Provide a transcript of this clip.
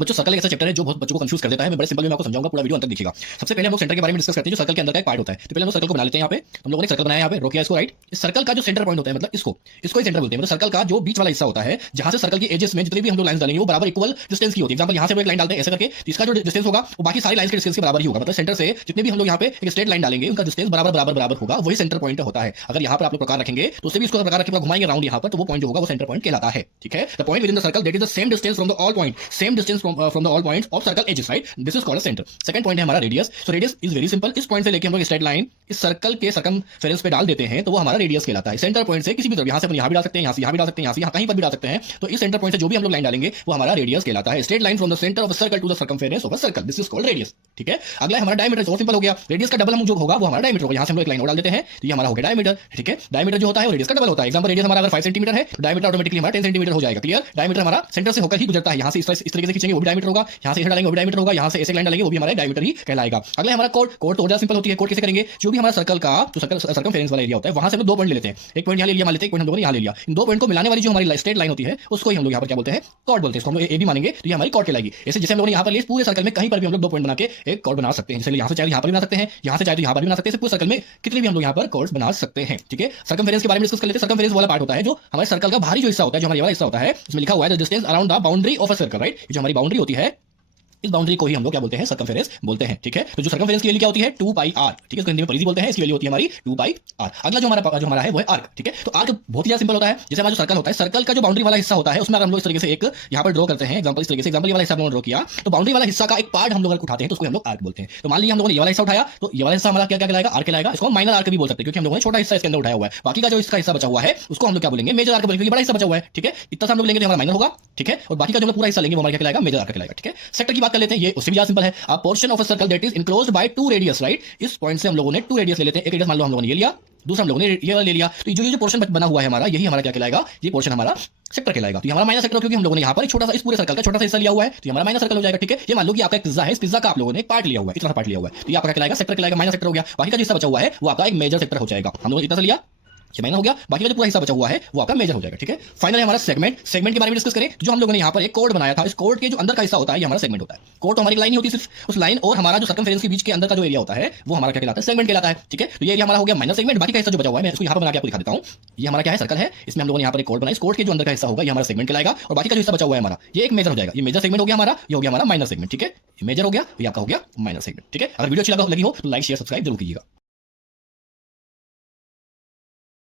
तो बच्चों सर्कल एक ऐसा चैप्टर है जो बहुत बच्चों को कंफ्यूज कर देता है। मैं बड़े सिंपल में आपको समझाऊंगा, पूरा वीडियो अंत तक देखिएगा। सबसे पहले हम लोग सेंटर के बारे में डिस्कस करते हैं, जो सर्कल के अंदर का एक पार्ट होता है। तो पहले हम लोग सर्कल को बना लेते हैं। यहाँ पे हम लोगों ने सर्कल बनाया, यहाँ पे रो किया इसको, राइट। इस सर्कल का जो सेंटर पॉइंट होता है, मतलब इसको ही सेंटर बोलते हैं। मतलब सर्कल का जो बीच वाला हिस्सा होता है, जहां से सर्कल की एजेस में जितनी भी हम लोग लाइंस डालेंगे वो बराबर इक्वल डिस्टेंस की होती है। एग्जांपल यहाँ से वो एक लाइन डालते हैं ऐसे करके, इसका जो डिस्टेंस होगा वो बाकी सारी लाइंस के डिस्टेंस के बराबर ही होगा। मतलब सेंटर से जितने भी हम लोग यहाँ पे एक स्ट्रेट लाइन डालेंगे उनका डिस्टेंस बराबर बराबर बराबर होगा, वही सेंटर पॉइंट होता है। अगर यहाँ पर आप लोग प्रकार रखेंगे तो उससे भी इसको प्रकार रखें, घुमाएंगे राउंड यहाँ पर, तो वो पॉइंट जो होगा वो सेंटर पॉइंट कहलाता है। ठीक है, the point within the circle that is the same distance from the all point, same distance from the all points of circle edges, right. This is called centre. Second point है हमारा radius. So radius is very simple. इस point से लेके हम लोग straight line इस circle के circumference पे डाल देते हैं तो वो हमारा रेडियस कहलाता है। सेंटर पॉइंट से किसी भी तरफ, यहाँ से अपन यहाँ भी डाल सकते हैं, यहाँ से यहाँ भी डाल सकते हैं, यहाँ से यहाँ कहीं पर भी डाल सकते हैं, तो इस सेंटर पॉइंट से जो भी हम लोग लाइन डालेंगे वो हमारा रेडियस कहलाता है। Straight line from the centre of circle to the circumference of a circle, this is called radius. ठीक है, अगला हमारा डायमीटर। और सिंपल हो गया, रेडियस का डबल हम जो होगा वो हमारा डायमीटर होगा। यहाँ से हम लोग एक लाइन और डाल देते हैं तो ये हमारा हो गया डायमीटर। ठीक है, डायमीटर जो होता है वो रेडियस का डबल होता है। एग्जांपल रेडियस हमारा अगर 5 सेंटीमीटर है तो डायमीटर ऑटोमेटिकली हमारा 10 सेंटीमीटर हो जाएगा। क्लियर, डायमीटर हमारा सेंटर से होकर ही गुजरता है। यहाँ से इस तरीके से खींचेंगे वो भी डायमीटर होगा, यहाँ से डालेंगे वो भी डायमीटर होगा, यहाँ से ऐसे लाइन डालेंगे वो भी हमारा डायमीटर ही कहलाएगा। अगला हमारा कोड। कोड तो ज्यादा सिंपल होती है। कोड कैसे करेंगे, जो भी हमारा सर्कल का जो सर्कमफेरेंस वाला एरिया होता है वहां से हम लोग 2 पॉइंट ले लेते हैं। एक पॉइंट यहाँ ले लिया, मान लेते हैं एक पॉइंट हम लोगों ने यहाँ ले लिया। इन 2 पॉइंट को मिलाने वाली जो हमारी स्ट्रेट लाइन होती है उसको ही हम लोग यहाँ पर क्या बोलते हैं, कॉर्ड बोलते हैं। इसको हम लोग ए भी मानेंगे तो ये हमारी कॉर्ड कहलाएगी। ऐसे जैसे हम लोग यहाँ पर पूरे सर्कल में कहीं पर भी हम लोग 2 पॉइंट बना के एक कॉर्ड बना सकते हैं। जैसे यहाँ से चाहे यहाँ पर भी बना सकते हैं, यहाँ से चाहे तो यहाँ पर भी बना सकते हैं। पूरे सर्कल में कितने भी हम लोग यहाँ पर कॉर्ड्स बना सकते हैं। ठीक है, सर्कमफेरेंस के बारे में डिस्कस कर लेते हैं। सर्कमफेरेंस वाला पार्ट होता है जो हमारे सर्कल का बाहरी जो हिस्सा होता है, जो हमारा वाला हिस्सा होता है, इसमें लिखा हुआ है the distance around the boundary of a circle, right. जो हमारी बाउंड्री होती है इस बाउंड्री को ही हम लोग क्या बोलते हैं, सर्कमफेरेंस बोलते हैं। ठीक है, तो जो सर्कमफेरेंस की वैल्यू क्या होती है, 2 पाई आर। ठीक है, इसको हिंदी में परिधि बोलते हैं, इसकी वैल्यू होती है हमारी 2 पाई आर। अगला जो हमारा है वो है आर्क। ठीक है, तो आर्क बहुत ही ज्यादा सिंपल होता है। जैसे हमारा जो सर्कल होता है, सर्कल का जो बाउंड्री वाला हिस्सा होता है उसमें हम लोग इस तरीके से एक यहाँ पर ड्रॉ करते हैं। एग्जांपल इस तरीके से, एग्जांपल ये वाला हिस्सा हमने ड्रॉ किया तो बाउंड्री वाला हिस्सा का एक पार्ट हम लोग अगर उठाते हैं तो उसको हम लोग आर्क बोलते हैं। तो मान लीजिए हम लोगों ने ये वाला हिस्सा उठाया तो ये वाला हिस्सा हमारा क्या कहलाएगा, आर्क कहलाएगा। इसको माइनर आर्क भी बोल सकते हैं क्योंकि हम लोगों ने छोटा हिस्सा इसके अंदर उठाया हुआ है। बाकी का जो इसका हिस्सा बचा हुआ है उसको हम लोग क्या बोलेंगे, मेजर आर्क बोलेंगे, क्योंकि बड़ा हिस्सा बचा हुआ है। ठीक है, इतना सा हम लोग लेंगे तो हमारा माइनर होगा। ठीक है, और बाकी का जो पूरा हिस्सा लेंगे वो हमारा क्या कहलाएगा, मेजर आर्क कहलाएगा। ठीक है, सेक्टर की बात कर लेते हैं, ये उससे भी ज्यादा सिंपल है। A portion of a circle that is enclosed by 2 radius, right। इस पॉइंट से हम लोगों ने 2 रेडियस ले लेते हैं। एक रेडियस मान लो हम लोगों ने ये लिया, दूसरा हम लोगों ने ये वाला ले लिया, तो ये जो पोर्शन बना हुआ है हमारा, यही हमारा क्या कहलाएगा, ये पोर्शन हमारा सेक्टर कहलाएगा। तो ये हमारा माइनर सेक्टर, क्योंकि हम लोगों ने यहाँ पर एक छोटा सा इस पूरे सर्कल का छोटा सा हिस्सा लिया हुआ है तो ये हमारा माइनर सर्कल हो जाएगा। ठीक है, ये मान लो कि आपका एक पिज्जा है, इस पिज्जा का आप लोगों ने एक पार्ट लिया हुआ है, इतना सा पार्ट लिया हुआ है, तो ये आपका कहलाएगा सेक्टर कहलाएगा, माइनर सेक्टर हो गया। बाकी का जो हिस्सा बचा हुआ है वो आपका एक मेजर सेक्टर हो जाएगा। हम लोगों ने इतना सा लिया, ये माइनर हो गया, बाकी का जो पूरा हिस्सा बचा हुआ है वो आपका मेजर हो जाएगा। ठीक है, फाइनल हमारा सेगमेंट। सेगमेंट के बारे में डिस्कस करें, जो हम लोगों ने यहाँ पर एक कोड बनाया था, इस कोड के जो अंदर का हिस्सा होता है ये हमारा सेगमेंट होता है। कोड तो हमारी लाइन ही होती है सिर्फ, उस लाइन और हमारा जो सर्कमफेरेंस के बीच के अंदर का जो एरिया होता है वो हमारा क्या कहलाता है, सेगमेंट कहलाता है। ठीक है, तो ये एरिया हमारा हो गया माइनर सेगमेंट। बाकी का हिस्सा जो बचा हुआ है मैं इसको यहाँ पर बना के आपको दिखा देता हूँ। ये हमारा क्या है, सर्कल है, इसमें हम लोगों ने यहाँ पर एक कोड बनाया, इस कोड के जो अंदर का हिस्सा होगा ये हमारा सेगमेंट कहलाएगा, और बाकी का जो हिस्सा बचा हुआ है हमारा ये एक मेजर हो जाएगा। ये मेजर सेगमेंट हो गया हमारा, ये हो गया हमारा माइनर सेगमेंट। ठीक है, ये मेजर हो गया, ये आपका हो गया माइनर सेगमेंट। ठीक है, अगर वीडियो अच्छी लगी हो तो लाइक शेयर सब्सक्राइब जरूर कीजिएगा।